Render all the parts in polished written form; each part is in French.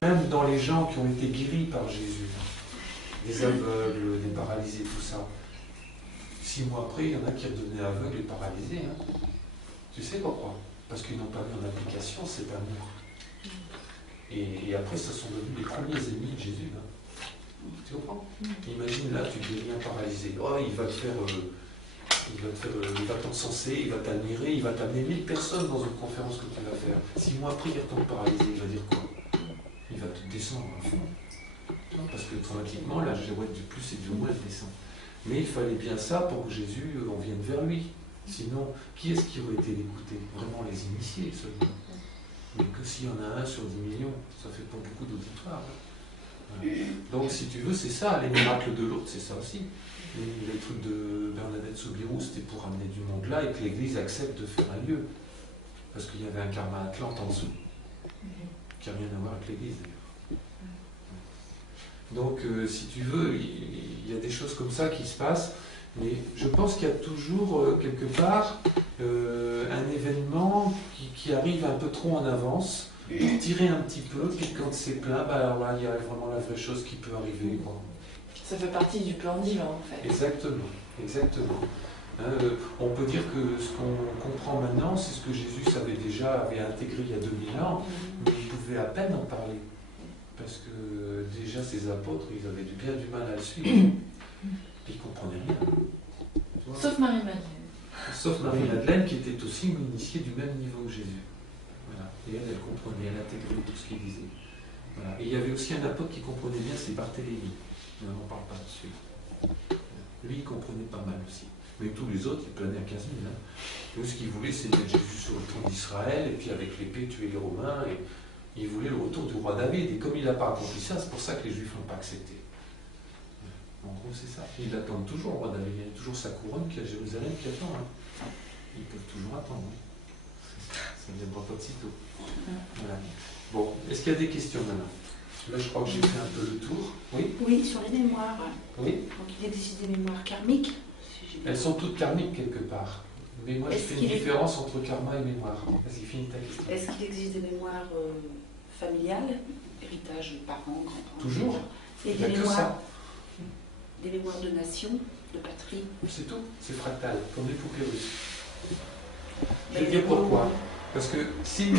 même dans les gens qui ont été guéris par Jésus, des aveugles, des paralysés, tout ça, 6 mois après, il y en a qui redevenaient aveugles et paralysés. Hein. Tu sais pourquoi? Parce qu'ils n'ont pas mis en application cet amour. Et après, ce sont devenus les premiers ennemis de Jésus. Hein. Tu comprends? Imagine là, tu deviens paralysé. Oh, il va t'encenser, il va t'admirer, il va t'amener 1000 personnes dans une conférence que tu vas faire. 6 mois après, il retombe paralysé, il va dire quoi? Il va te descendre à fond. Non, parce que automatiquement, la girouette du plus et du moins, elle descend. Mais il fallait bien ça pour que Jésus, on vienne vers lui. Sinon, qui est-ce qui aurait été l'écouter? Vraiment les initiés seulement. Mais que s'il y en a un sur 10 millions, ça fait pas beaucoup d'auditoires. Hein. Voilà. Donc, si tu veux, c'est ça, les miracles de l'autre, c'est ça aussi. Les trucs de Bernadette Soubirous, c'était pour amener du monde là et que l'Église accepte de faire un lieu. Parce qu'il y avait un karma Atlante en dessous, qui n'a rien à voir avec l'Église d'ailleurs. Donc, si tu veux, il y a des choses comme ça qui se passent, mais je pense qu'il y a toujours, quelque part, un événement qui arrive un peu trop en avance, pour tirer un petit peu, puis quand c'est plein, bah, alors là, il y a vraiment la vraie chose qui peut arriver. Quoi. Ça fait partie du plan divin, en fait. Exactement, exactement. Hein, on peut dire que ce qu'on comprend maintenant, c'est ce que Jésus avait intégré il y a 2000 ans, mais il pouvait à peine en parler. Parce que déjà, ses apôtres, ils avaient bien du mal à le suivre. Ils ne comprenaient rien. Sauf Marie-Madeleine. Sauf Marie-Madeleine, qui était aussi une initiée du même niveau que Jésus. Voilà. Et elle comprenait, elle intégrait tout ce qu'il disait. Voilà. Et il y avait aussi un apôtre qui comprenait bien, c'est Barthélemy. On n'en parle pas dessus. Lui, il comprenait pas mal aussi. Mais tous les autres, ils planaient à 15 000. Hein. Eux, ce qu'ils voulaient, c'est mettre Jésus sur le trône d'Israël, et puis avec l'épée, tuer les Romains. Et ils voulaient le retour du roi David. Et comme il n'a pas accompli ça, c'est pour ça que les Juifs ne l'ont pas accepté. En gros, c'est ça. Ils attendent toujours le roi David. Il y a toujours sa couronne qui est à Jérusalem qui attend. Hein. Ils peuvent toujours attendre. Hein. Ça ne viendra pas de sitôt. Voilà. Bon, est-ce qu'il y a des questions maintenant? Là, je crois que j'ai fait un peu le tour. Oui? Oui, sur les mémoires. Oui. Donc il existe des mémoires karmiques. Si elles sont toutes karmiques quelque part. Mais moi, je fais une différence entre karma et mémoire. Vas-y, finis ta question. Est-ce qu'il existe des mémoires familiales, héritage parents, grands-parents? Toujours. Et des mémoires, des mémoires de nation, de patrie. C'est tout. C'est fractal, comme les poupées russes. Je vais dire pourquoi. Parce que si une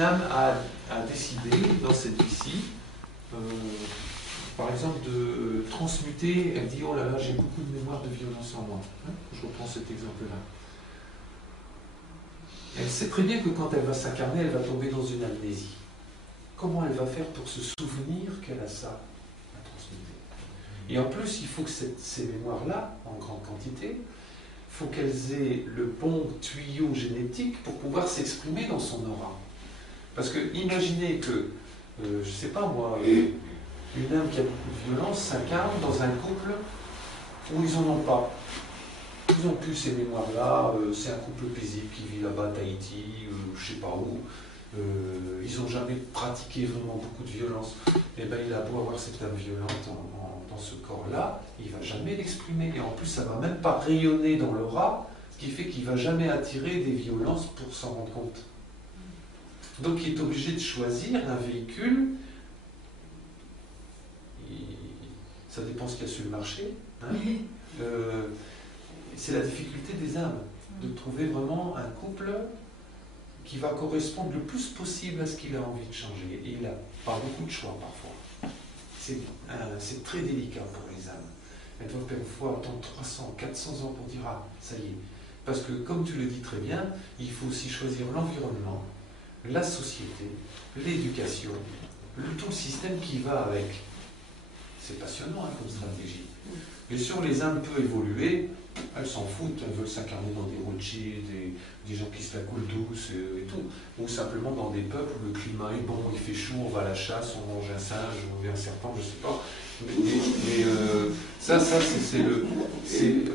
âme a décidé dans cette vie-ci, par exemple, de transmuter, elle dit « Oh là là, j'ai beaucoup de mémoire de violence en moi. Hein » Je reprends cet exemple-là. Elle sait très bien que quand elle va s'incarner, elle va tomber dans une amnésie. Comment elle va faire pour se souvenir qu'elle a ça à transmuter? Et en plus, il faut que ces mémoires-là, en grande quantité, il faut qu'elles aient le bon tuyau génétique pour pouvoir s'exprimer dans son aura. Parce que imaginez que, je ne sais pas moi, une âme qui a beaucoup de violence s'incarne dans un couple où ils n'en ont pas. Ils n'ont plus ces mémoires-là, c'est un couple paisible qui vit là-bas à Tahiti, je ne sais pas où. Ils n'ont jamais pratiqué vraiment beaucoup de violence. Et bien il a beau avoir cette âme violente dans ce corps-là, il ne va jamais l'exprimer. Et en plus, ça ne va même pas rayonner dans l'aura, ce qui fait qu'il ne va jamais attirer des violences pour s'en rendre compte. Donc il est obligé de choisir un véhicule. Ça dépend ce qu'il y a sur le marché. Hein. C'est la difficulté des âmes, de trouver vraiment un couple qui va correspondre le plus possible à ce qu'il a envie de changer. Et il n'a pas beaucoup de choix parfois. C'est très délicat pour les âmes. Elles doivent parfois attendre 300, 400 ans pour dire « Ah, ça y est ». Parce que, comme tu le dis très bien, il faut aussi choisir l'environnement, la société, l'éducation, tout le système qui va avec. C'est passionnant hein, comme stratégie. Bien sûr, les âmes peuvent évoluer, elles s'en foutent, elles veulent s'incarner dans des Rothschild, des gens qui se la coulent douce et tout. Ou simplement dans des peuples où le climat est bon, il fait chaud, on va à la chasse, on mange un singe ou un serpent, je ne sais pas. Mais ça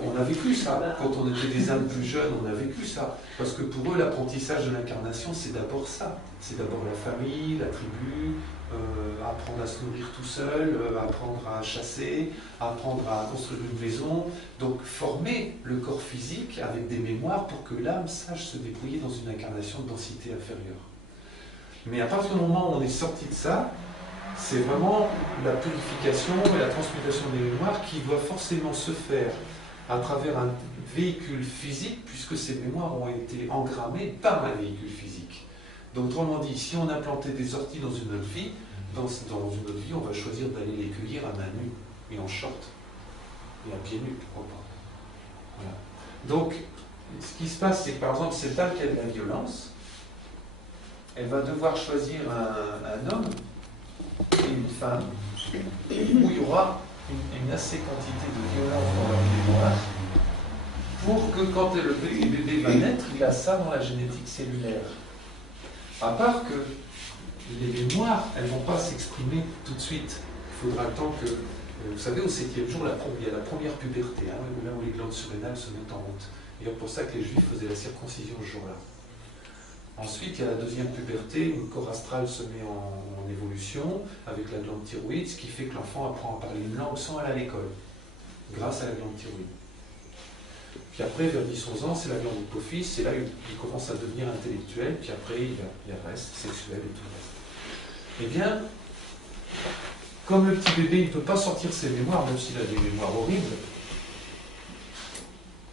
on a vécu ça. Quand on était des âmes plus jeunes, on a vécu ça. Parce que pour eux, l'apprentissage de l'incarnation, c'est d'abord ça. C'est d'abord la famille, la tribu, apprendre à se nourrir tout seul, apprendre à chasser, apprendre à construire une maison. Donc former le corps physique avec des mémoires pour que l'âme sache se débrouiller dans une incarnation de densité inférieure. Mais à partir du moment où on est sorti de ça, c'est vraiment la purification et la transmutation des mémoires qui doit forcément se faire à travers un véhicule physique, puisque ces mémoires ont été engrammées par un véhicule physique. Donc, autrement dit, si on a planté des orties dans une autre vie, on va choisir d'aller les cueillir à main nue, et en short, et à pieds nus, pourquoi pas. Voilà. Donc, ce qui se passe, c'est que par exemple, cette âme qui a de la violence, elle va devoir choisir un homme et une femme où il y aura une assez quantité de violence dans leur mémoire pour que quand le bébé va naître, il a ça dans la génétique cellulaire. À part que les mémoires, elles ne vont pas s'exprimer tout de suite. Il faudra le temps que... Vous savez, au 7e jour, il y a la première puberté, là où les glandes surrénales se mettent en route. Et c'est pour ça que les Juifs faisaient la circoncision ce jour-là. Ensuite, il y a la deuxième puberté, où le corps astral se met en évolution avec la glande thyroïde, ce qui fait que l'enfant apprend à parler une langue sans aller à l'école, grâce à la glande thyroïde. Puis après, vers 10-11 ans, c'est la glande hypophyse, c'est là qu'il commence à devenir intellectuel, puis après, il y a reste sexuel et tout le reste. Eh bien, comme le petit bébé, il ne peut pas sortir ses mémoires, même s'il a des mémoires horribles,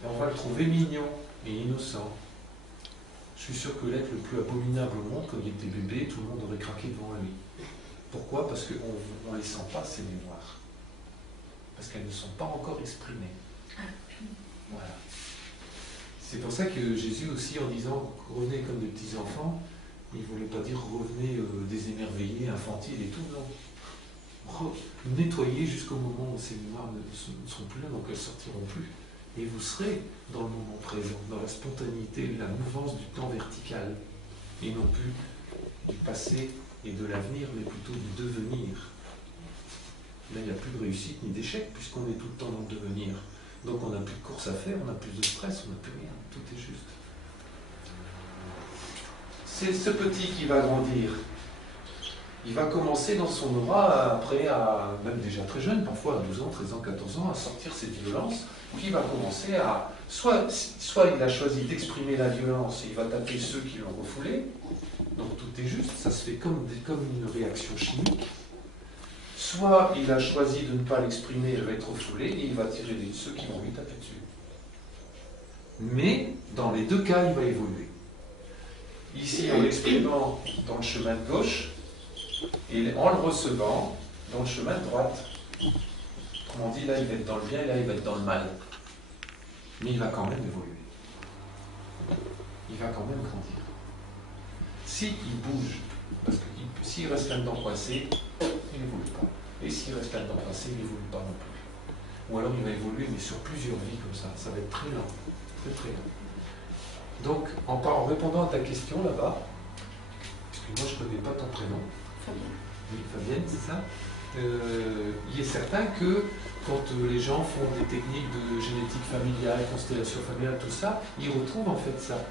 on va le trouver mignon et innocent. Je suis sûr que l'être le plus abominable au monde, quand il était bébé, tout le monde aurait craqué devant lui. Pourquoi? Parce qu'on ne les sent pas, ces mémoires. Parce qu'elles ne sont pas encore exprimées. Voilà. C'est pour ça que Jésus aussi, en disant « revenez comme des petits enfants », il ne voulait pas dire « revenez désémerveillés, infantiles et tout », non. Nettoyez jusqu'au moment où ces mémoires ne seront plus là, donc elles ne sortiront plus. Et vous serez dans le moment présent, dans la spontanéité, la mouvance du temps vertical, et non plus du passé et de l'avenir, mais plutôt du devenir. Là, il n'y a plus de réussite ni d'échec, puisqu'on est tout le temps dans le devenir. Donc on n'a plus de course à faire, on n'a plus de stress, on n'a plus rien, tout est juste. C'est ce petit qui va grandir. Il va commencer dans son aura, après, même déjà très jeune, parfois à 12 ans, 13 ans, 14 ans, à sortir cette violence. Puis il va commencer à... Soit il a choisi d'exprimer la violence et il va taper ceux qui l'ont refoulé. Donc tout est juste, ça se fait comme une réaction chimique. Soit il a choisi de ne pas l'exprimer, il va être refoulé et il va tirer ceux qui vont lui taper dessus. Mais dans les deux cas, il va évoluer. Ici, en l'exprimant dans le chemin de gauche, et en le recevant dans le chemin de droite. Autrement dit, là il va être dans le bien et là il va être dans le mal. Mais il va quand même évoluer. Il va quand même grandir. S'il bouge, parce que s'il reste là-dedans coincé, il n'évolue pas. Et s'il reste là-dedans coincé, il n'évolue pas non plus. Ou alors il va évoluer, mais sur plusieurs vies comme ça. Ça va être très lent. Très très lent. Donc, en répondant à ta question là-bas, puisque moi je ne connais pas ton prénom, oui, Fabienne, c'est ça. Il est certain que quand les gens font des techniques de génétique familiale, constellation familiale, tout ça, ils retrouvent en fait ça.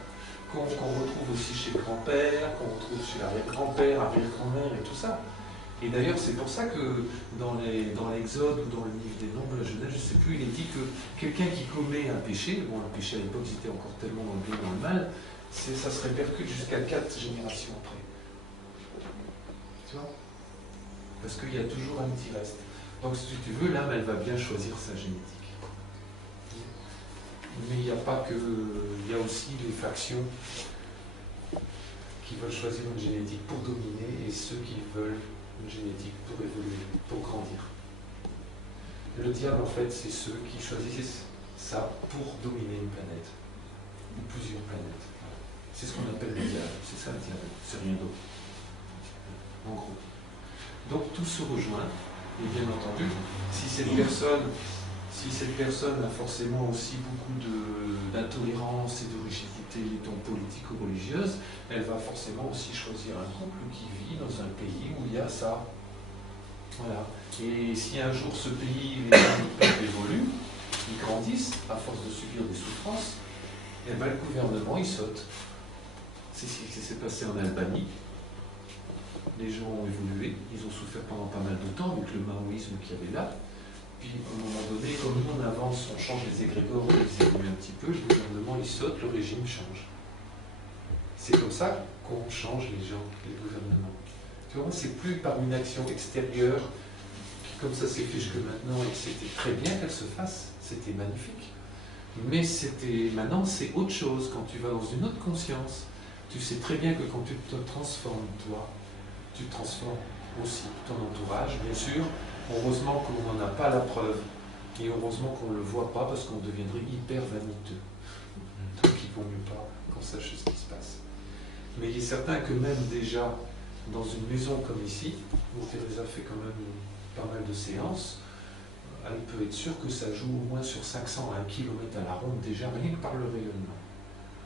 Qu'on retrouve aussi chez le grand-père, qu'on retrouve chez l'arrière-grand-père, arrière-grand-mère et tout ça. Et d'ailleurs, c'est pour ça que dans l'Exode ou dans le livre des Nombres, la Genèse, je ne sais plus, il est dit que quelqu'un qui commet un péché, bon, le péché à l'époque, ils étaient encore tellement dans le bien et dans le mal, ça se répercute jusqu'à 4 générations après. Tu vois? Parce qu'il y a toujours un petit reste. Donc si tu veux, l'âme, elle va bien choisir sa génétique. Mais il n'y a pas que... Il y a aussi les factions qui veulent choisir une génétique pour dominer et ceux qui veulent une génétique pour évoluer, pour grandir. Le diable, en fait, c'est ceux qui choisissent ça pour dominer une planète. Ou plusieurs planètes. C'est ce qu'on appelle le diable. C'est ça le diable. C'est rien d'autre. En gros. Donc tout se rejoint, et bien entendu, si cette personne a forcément aussi beaucoup d'intolérance et de rigidité politiques ou religieuse, elle va forcément aussi choisir un couple qui vit dans un pays où il y a ça. Voilà. Et si un jour ce pays, les gens évoluent, ils grandissent, à force de subir des souffrances, et bien le gouvernement, il saute. C'est ce qui s'est passé en Albanie. Les gens ont évolué, ils ont souffert pendant pas mal de temps avec le maoïsme qu'il y avait là. Puis à un moment donné, comme nous on avance, on change les égrégores, ils évoluent un petit peu, le gouvernement il saute, le régime change. C'est comme ça qu'on change les gens, les gouvernements. Tu vois, c'est plus par une action extérieure, comme ça s'est fait jusque maintenant, et c'était très bien qu'elle se fasse, c'était magnifique. Mais maintenant, c'est autre chose. Quand tu vas dans une autre conscience, tu sais très bien que quand tu te transformes, toi, tu transformes aussi ton entourage, bien sûr. Heureusement qu'on n'en a pas la preuve, et heureusement qu'on ne le voit pas, parce qu'on deviendrait hyper vaniteux. Donc il ne vaut mieux pas qu'on sache ce qui se passe. Mais il est certain que même déjà, dans une maison comme ici, où Teresa fait quand même pas mal de séances, elle peut être sûre que ça joue au moins sur 500 à 1 km à la ronde déjà, rien que par le rayonnement.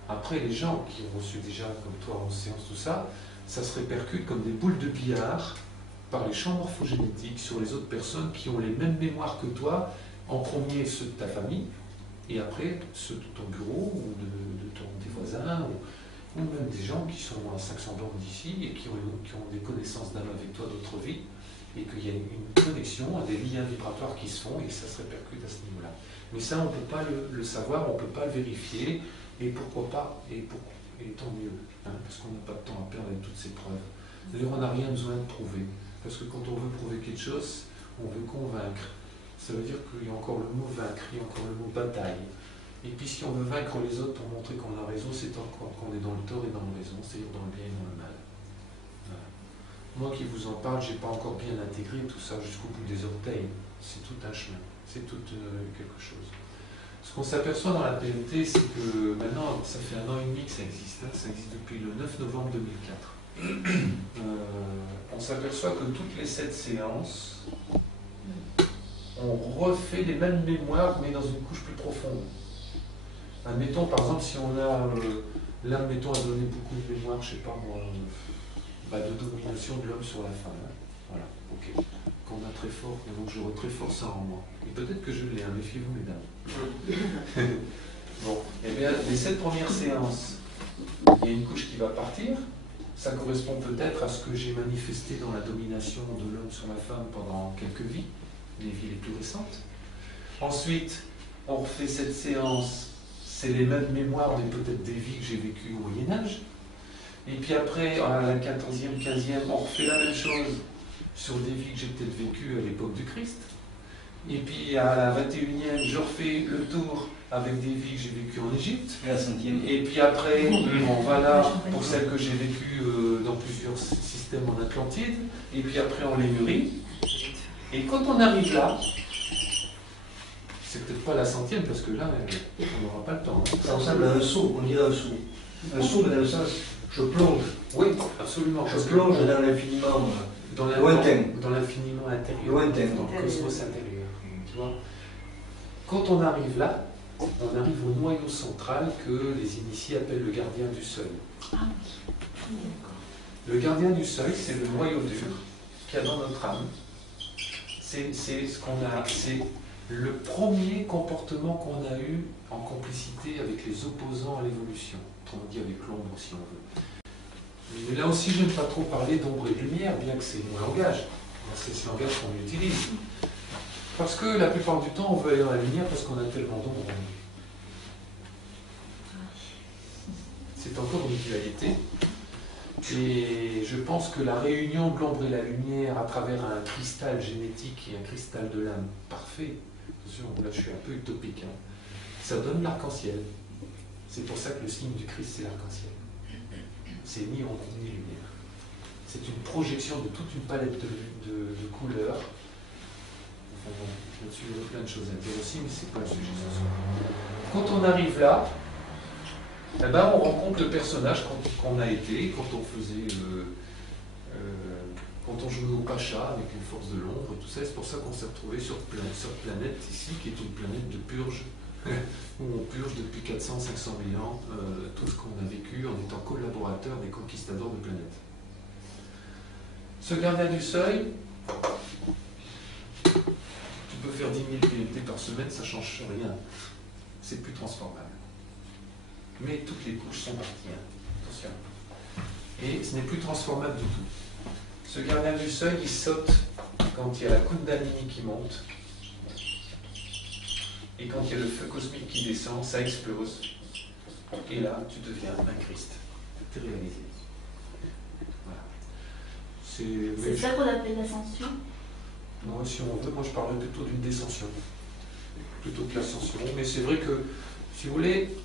Après, les gens qui ont reçu déjà, comme toi, en séance, tout ça, ça se répercute comme des boules de billard par les champs morphogénétiques sur les autres personnes qui ont les mêmes mémoires que toi, en premier ceux de ta famille, et après ceux de ton bureau, ou tes voisins, ou même des gens qui sont à 500 bornes d'ici et qui ont des connaissances d'âme avec toi d'autres vies, et qu'il y a une connexion, des liens vibratoires qui se font, et ça se répercute à ce niveau-là. Mais ça, on ne peut pas le savoir, on ne peut pas le vérifier, et pourquoi pas, et tant mieux, hein, parce qu'on n'a pas de temps à perdre avec toutes ces preuves. D'ailleurs, on n'a rien besoin de prouver, parce que quand on veut prouver quelque chose, on veut convaincre. Ça veut dire qu'il y a encore le mot vaincre, il y a encore le mot bataille. Et puis si on veut vaincre les autres pour montrer qu'on a raison, c'est encore qu'on est dans le tort et dans le raison, c'est-à-dire dans le bien et dans le mal. Voilà. Moi qui vous en parle, je n'ai pas encore bien intégré tout ça jusqu'au bout des orteils. C'est tout un chemin, c'est tout quelque chose. Ce qu'on s'aperçoit dans la PNT, c'est que maintenant, ça fait 1 an et demi que ça existe. Hein, ça existe depuis le 9 novembre 2004. On s'aperçoit que toutes les 7 séances, on refait les mêmes mémoires, mais dans une couche plus profonde. Admettons, par exemple, si on a, là, admettons, à donner beaucoup de mémoire, je ne sais pas moi, de domination de l'homme sur la femme. Hein. Voilà, ok. Qu'on a très fort, donc j'aurai très fort ça en moi. Et peut-être que je l'ai, hein, méfiez-vous, mesdames. Bon, eh bien, les 7 premières séances, il y a une couche qui va partir. Ça correspond peut-être à ce que j'ai manifesté dans la domination de l'homme sur la femme pendant quelques vies, les vies les plus récentes. Ensuite, on refait cette séance, c'est les mêmes mémoires, mais peut-être des vies que j'ai vécues au Moyen-Âge. Et puis après, à la 14e, 15e, on refait la même chose sur des vies que j'ai peut-être vécues à l'époque du Christ. Et puis à la 21e, je refais le tour avec des vies que j'ai vécues en Égypte. Et puis après, on va là pour celles que j'ai vécues dans plusieurs systèmes en Atlantide. Et puis après, on les mûrit. Et quand on arrive là, c'est peut-être pas la 100e, parce que là, on n'aura pas le temps. Hein. Ça ressemble à un saut, on dirait un saut. Un saut, mais dans le sens, je plonge. Oui, absolument. Je plonge dans l'infiniment lointain. Dans l'infiniment intérieur. Lointain. Dans le cosmos intérieur. Tu vois ? Quand on arrive là, on arrive au noyau central que les initiés appellent le gardien du seuil. Ah oui. Le gardien du seuil, c'est le noyau dur qu'il y a dans notre âme. C'est ce qu'on a, c'est le premier comportement qu'on a eu en complicité avec les opposants à l'évolution. Autrement dit avec l'ombre, si on veut. Mais là aussi, je n'aime pas trop parler d'ombre et de lumière, bien que c'est mon langage. C'est ce langage qu'on utilise. Parce que la plupart du temps, on veut aller dans la lumière parce qu'on a tellement d'ombre en nous. C'est encore une dualité. Et je pense que la réunion de l'ombre et la lumière à travers un cristal génétique et un cristal de l'âme parfait, attention, là je suis un peu utopique, hein, ça donne l'arc-en-ciel. C'est pour ça que le signe du Christ, c'est l'arc-en-ciel. C'est ni ombre ni lumière. C'est une projection de toute une palette de couleurs. Enfin, bon, là-dessus, il y a plein de choses à dire aussi, mais c'est pas le sujet ce soir. Quand on arrive là, eh ben, on rencontre le personnage qu'on a été quand on faisait, quand on jouait au Pacha avec une force de l'ombre et tout ça. C'est pour ça qu'on s'est retrouvé sur cette planète ici, qui est une planète de purge, où on purge depuis 400-500 000 ans tout ce qu'on a vécu en étant collaborateur des conquistadors de planètes. Ce gardien du seuil, tu peux faire 10 000 PMT par semaine, ça ne change rien. C'est plus transformable. Mais toutes les couches sont parties. Hein. Attention. Et ce n'est plus transformable du tout. Ce gardien du seuil, il saute quand il y a la Kundalini qui monte. Et quand il y a le feu cosmique qui descend, ça explose. Et là, tu deviens un Christ. tout est réalisé. Voilà. C'est ça qu'on appelle l'ascension. Non, si on veut, moi je parlerais plutôt d'une descension, plutôt que l'ascension. Mais c'est vrai que, si vous voulez,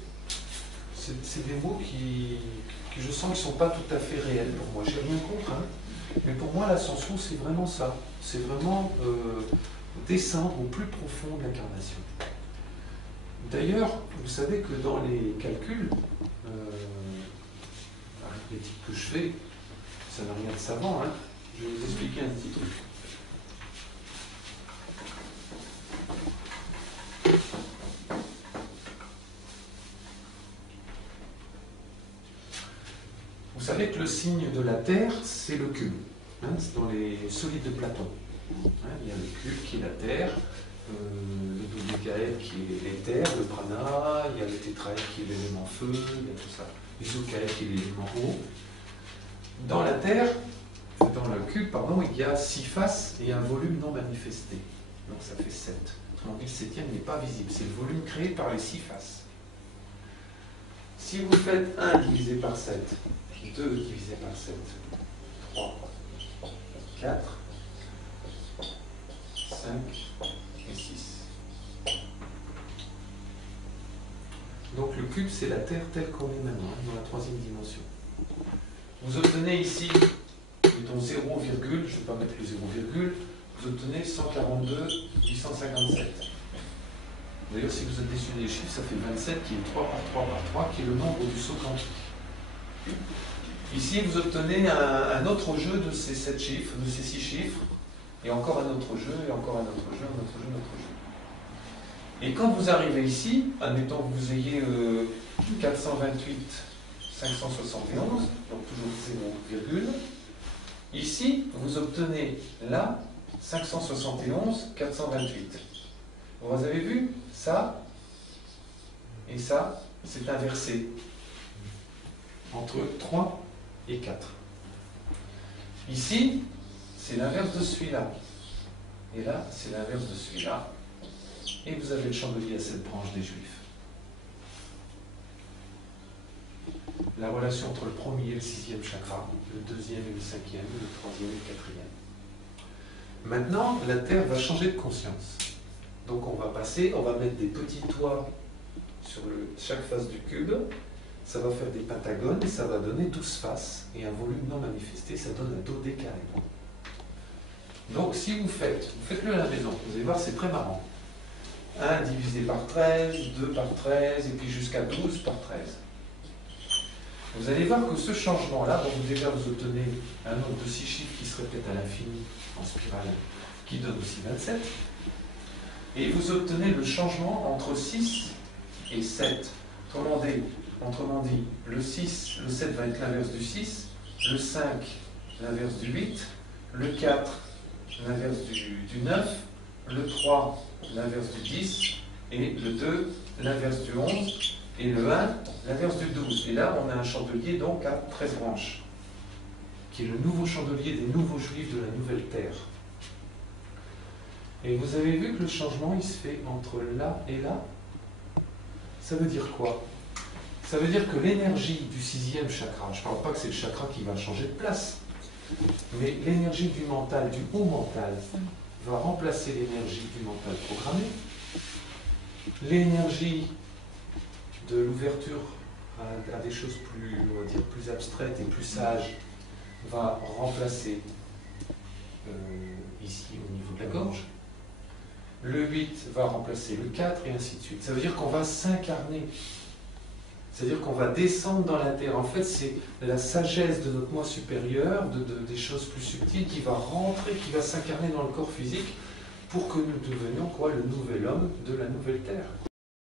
c'est des mots qui je sens qu'ils ne sont pas tout à fait réels pour moi. J'ai rien contre, hein. Mais pour moi, l'ascension, c'est vraiment ça. C'est vraiment descendre au plus profond de l'incarnation. D'ailleurs, vous savez que dans les calculs arithmétiques que je fais, ça n'a rien de savant, hein. Je vais vous expliquer un petit truc. Vous savez que le signe de la Terre, c'est le cube. Hein, c'est dans les solides de Platon. Hein, il y a le cube qui est la Terre, le dodécaèdre qui est l'éther, le prana, il y a le tétraèdre qui est l'élément feu, il y a tout ça. L'isocaèdre qui est l'élément eau. Dans la Terre, dans le cube, pardon, il y a 6 faces et un volume non manifesté. Donc ça fait 7. Autrement dit, le 7e n'est pas visible. C'est le volume créé par les 6 faces. Si vous faites 1 divisé par 7, 2 divisé par 7, 3, 4, 5 et 6. Donc le cube, c'est la Terre telle qu'on est maintenant, dans la 3e dimension. Vous obtenez ici, mettons 0, je ne vais pas mettre le 0, vous obtenez 142 857. D'ailleurs, si vous êtes déçu des chiffres, ça fait 27 qui est 3 par 3 par 3, qui est le nombre du saut quantique. Ici, vous obtenez un autre jeu de ces 7 chiffres, de ces 6 chiffres, et encore un autre jeu, et encore un autre jeu, un autre jeu, un autre jeu. Et quand vous arrivez ici, admettons que vous ayez 428 571, donc toujours 0, ici, vous obtenez là 571 428. Vous avez vu, ça et ça, c'est inversé entre 3 et 4. Ici, c'est l'inverse de celui-là. Et là, c'est l'inverse de celui-là. Et vous avez le chandelier à cette branche des Juifs. La relation entre le premier et le 6e chakra, le 2e et le 5e, le 3e et le 4e. Maintenant, la Terre va changer de conscience. Donc on va mettre des petits toits sur chaque face du cube, ça va faire des pentagones et ça va donner 12 faces et un volume non manifesté, ça donne un dodécaèdre. Donc si faites-le à la maison, vous allez voir, c'est très marrant. 1 divisé par 13, 2 par 13 et puis jusqu'à 12 par 13. Vous allez voir que ce changement-là, donc déjà vous obtenez un nombre de 6 chiffres qui se répètent à l'infini en spirale, qui donne aussi 27. Et vous obtenez le changement entre 6 et 7. Autrement dit, le 6, le 7 va être l'inverse du 6, le 5, l'inverse du 8, le 4, l'inverse du 9, le 3, l'inverse du 10, et le 2, l'inverse du 11, et le 1, l'inverse du 12. Et là, on a un chandelier donc à 13 branches, qui est le nouveau chandelier des nouveaux juifs de la nouvelle terre. Et vous avez vu que le changement, il se fait entre là et là. Ça veut dire quoi? Ça veut dire que l'énergie du 6e chakra, je ne parle pas que c'est le chakra qui va changer de place, mais l'énergie du mental, du haut mental, va remplacer l'énergie du mental programmé. L'énergie de l'ouverture à des choses plus, on va dire, plus abstraites et plus sages va remplacer ici au niveau de la gorge. Le 8 va remplacer le 4 et ainsi de suite. Ça veut dire qu'on va s'incarner. C'est-à-dire qu'on va descendre dans la terre. En fait, c'est la sagesse de notre moi supérieur, des choses plus subtiles, qui va rentrer, qui va s'incarner dans le corps physique pour que nous devenions quoi, le nouvel homme de la nouvelle terre.